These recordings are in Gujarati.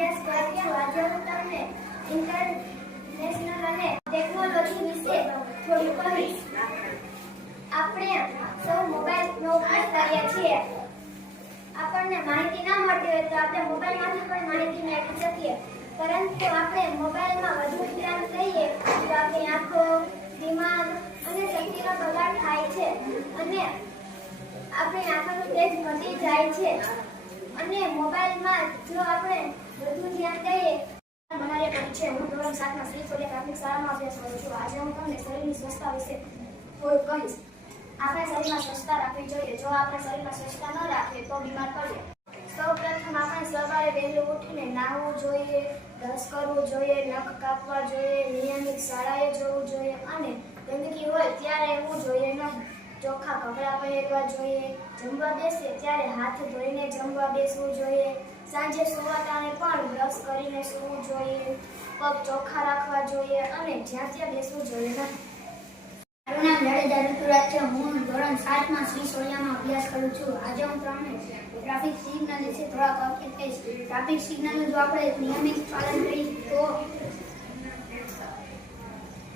અભ્યાસ કરી છું. આજે હું તમને ઇન્ટરનેશનલ અને ટેકનોલોજી વિશે થોડું કહીશ. આપણે સૌ મોબાઈલનો ઉપયોગ કરીએ છીએ. આપણને માહિતી ના મળતી હોય તો આપણે મોબાઈલમાંથી પણ માહિતી મેળવી શકીએ. પરંતુ આપણે મોબાઈલમાં વધુ ધ્યાન દઈએ તો આપણી આંખો, દિમાગ અને શક્તિનો બગાડ થાય છે અને આપણી આંખોનું તેજ ઘટી જાય છે. અને મોબાઈલમાં જો આપણે વધુ ધ્યાન દઈએ બનારે કરી છે. હું ધોરણ 7 માં શ્રી છોડિયા પ્રાથમિક શાળામાં અભ્યાસ કરું છું. આજે હું તમને શરીરની સ્વચ્છતા વિશે થોડું કહીશ. આપણે શરીરમાં સ્વચ્છતા રાખવી જોઈએ. જો આપણે શરીરમાં સ્વચ્છતા ન રાખીએ તો બીમાર પડીએ. સૌપ્રથમ આપણે સવારે વહેલું ઉઠીને નાહવું જોઈએ, બ્રશ કરવું જોઈએ, નખ કાપવા જોઈએ, નિયમિત શાળાએ જવું જોઈએ અને ગંદકી હોય ત્યારે રહેવું જોઈએ નહીં. ચોખ્ખા કપડાં પહેરવા જોઈએ. જમવા બેસીએ ત્યારે હાથ ધોઈને જમવા બેસવું જોઈએ. સાંજે સૂવા ટાણે પણ બ્રશ કરીને સૂવું જોઈએ. પગ ચોખ્ખા રાખવા જોઈએ અને જ્યાં ત્યાં બેસવું જોઈએ નહીં. મારું નામ જાડેજા ઋતુરાજ છે. હું ધોરણ 7 માં શ્રી છોડિયામાં અભ્યાસ કરું છું. આજે હું તમને ટ્રાફિક સિગ્નલ વિશે થોડા વાક્ય કહીશ. ટ્રાફિક સિગ્નલનું જો આપણે નિયમિત પાલન કરીએ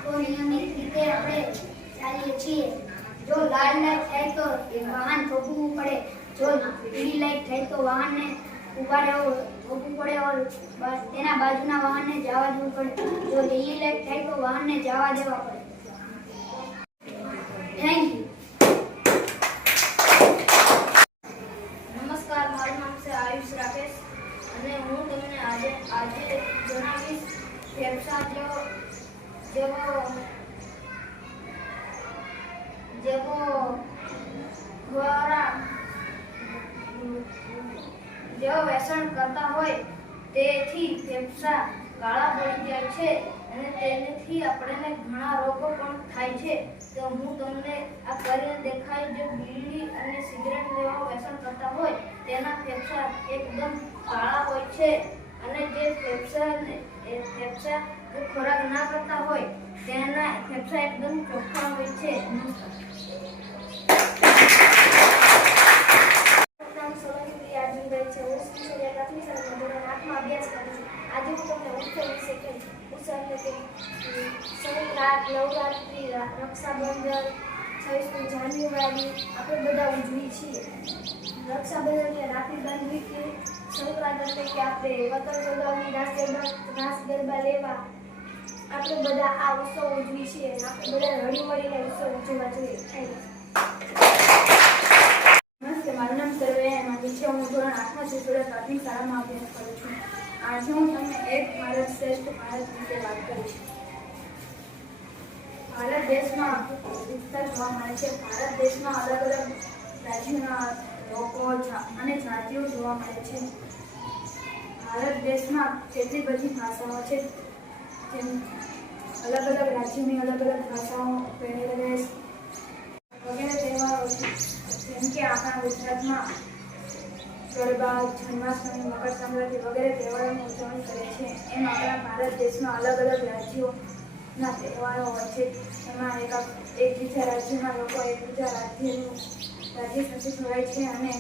તો નિયમિત રીતે આપણે ચાલીએ છીએ. જો લાલ લાઈટ થાય તો વાહન રોકવું પડે. જો પીળી લાઈટ થાય તો વાહનને ઉભા રહેવું રોકવું પડે और તેના બાજુના વાહનને જવા દેવું પડે. જો લીલી લાઈટ થાય તો વાહનને જવા દેવા પડે. Thank you. નમસ્કાર, મારું નામ છે આયુષ રાકેશ અને હું તમને આજે જણાવીશ ફેફસા જેવો વ્યસન કરતા હોય તેથી ફેફસા કાળા પડી જાય છે અને તેનાથી આપણને ઘણા રોગો પણ થાય છે. તો હું તમને આ કરીને દેખાય. જો બીડી અને સિગરેટ જેવા વ્યસન કરતા હોય તેના ફેફસા એકદમ કાળા હોય છે અને જે ફેફસા ખોરાક ના કરતા હોય તેના ફેફસા એકદમ ચોખ્ખા હોય છે. આજે હું તમને ઉત્સવ વિશે કહીશ. ઉત્સવ એટલે સંક્રાંત, નવરાત્રી, રક્ષાબંધન, 26મી જાન્યુઆરી આપણે બધા ઉજવીએ છીએ. રક્ષાબંધન એટલે રાખડી બાંધવી કે સંક્રાંત એટલે કે આપણે પતંગ ચગાવવી, રાસ ગરબા લેવા. આપણે બધા આ ઉત્સવ ઉજવીએ છીએ. આપણે બધા હળી મળીને ઉત્સવ ઉજવવા જોઈએ. નમસ્તે, મારું નામ સર્વૈયા માંગી છે. હું ધોરણ 8 માં શ્રી છોડિયા પ્રાથમિક શાળામાં અભ્યાસ કરું છું. આજે હું તમને એક ભારત શ્રેષ્ઠ ભારત વિશે વાત કરીશ. ભારત દેશમાં વિસ્તાર જોવા મળે છે. ભારત દેશમાં અલગ અલગ રાજ્યોના લોકો અને જાતિઓ જોવા મળે છે. ભારત દેશમાં કેટલી બધી ભાષાઓ છે. જેમ અલગ અલગ રાજ્યોની અલગ અલગ ભાષાઓ, પહેરવેશ વગેરે તહેવારો છે. જેમ કે આપણા ગુજરાતમાં ગરબા, જન્માષ્ટમી, મકર સંક્રાંતિ વગેરે તહેવારોની ઉજવણી કરે છે. એમ આપણા ભારત દેશમાં અલગ અલગ રાજ્યોના તહેવારો હોય છે. એમાં એકબીજા રાજ્યના લોકો એકબીજા રાજ્ય સાથે જોડાય છે અને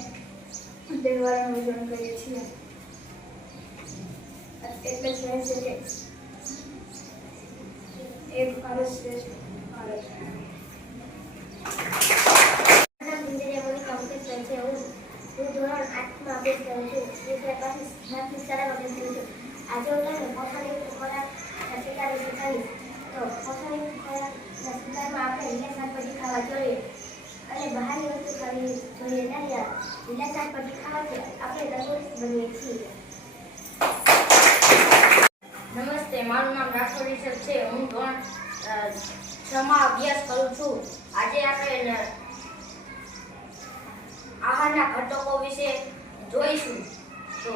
તહેવારોની ઉજવણી કરીએ છીએ. એટલે કહે છે કે એક ભારત શ્રેષ્ઠ ભારત. હું ધોરણ 8 માં અભ્યાસ કરું છું. પ્રાથમિક શાળામાં અભ્યાસ કરું છું. આજે હું તમને પોષણયુક્ત ખોરાકના શિકાર વિશે કહીશ. તો પોષણયુક્ત ખોરાકના શિકારમાં આપણે લીલા શાકભાજી ખાવા જોઈએ અને બહારની વસ્તુ ખાવી જોઈએ નહીં. લીલા શાકભાજી ખાવાથી આપણે તંદુરસ્ત બનીએ છીએ. નમસ્તે, મારું નામ રાઠોડ ઈશર છે. હું ધોરણ 6 માં અભ્યાસ કરું છું. આજે આપણે આહારના ઘટકો વિશે જોઈશું. તો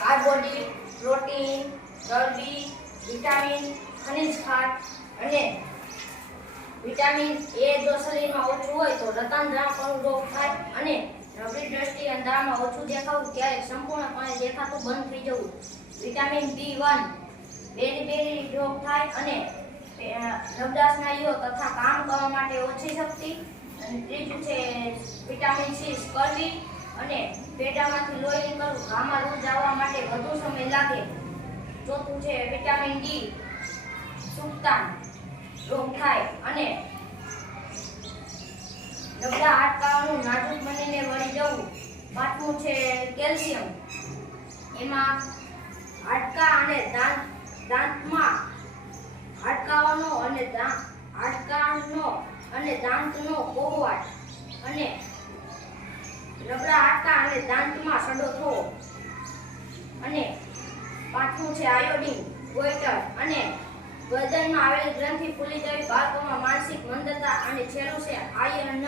કાર્બોહાઈડ્રેટ, પ્રોટીન, ચરબી, વિટામિન, ખનિજ ખાંડ અને વિટામિન એ જો શરીરમાં ઓછું હોય તો રતનદાળ રોગ થાય અને નબળી દ્રષ્ટિ અંધારામાં ઓછું દેખાવું ત્યારે સંપૂર્ણપણે દેખાતું બંધ થઈ જવું. વિટામિન B1 બેરી રોગ થાય અને નબળા સ્નાયુઓ તથા કામ કરવા માટે ઓછી શક્તિ. અને ત્રીજું છે વિટામિન C સ્કર્વી અને પેટામાંથી લોહી નીકળવું, ઘામાં દૂધ આવવા માટે વધુ સમય લાગે. ચોથું છે વિટામિન ડી, સુક્તાન રોગ થાય અને નબળા હાડકાંનું નાજુક બનીને વળી જવું. પાંચમું છે કેલ્શિયમ, એમાં હાડકાં અને દાંતમાં હાડકાંનો અને દાંતનો કોહવાટ અને નબળા હાડકાં અને દાંતમાં સડો થવો. અને પાંચમું છે આયોડીન, ગોઈટર અને ગરદનમાં આવેલી ગ્રંથિ ફૂલી જવી, બાળકોમાં માનસિક મંદતા. અને છેલ્લું છે આયર્ન,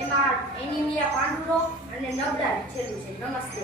એમાં એનિમિયા, પાંડુ રોગ અને નબળાઈ છેલ્લું છે. નમસ્તે.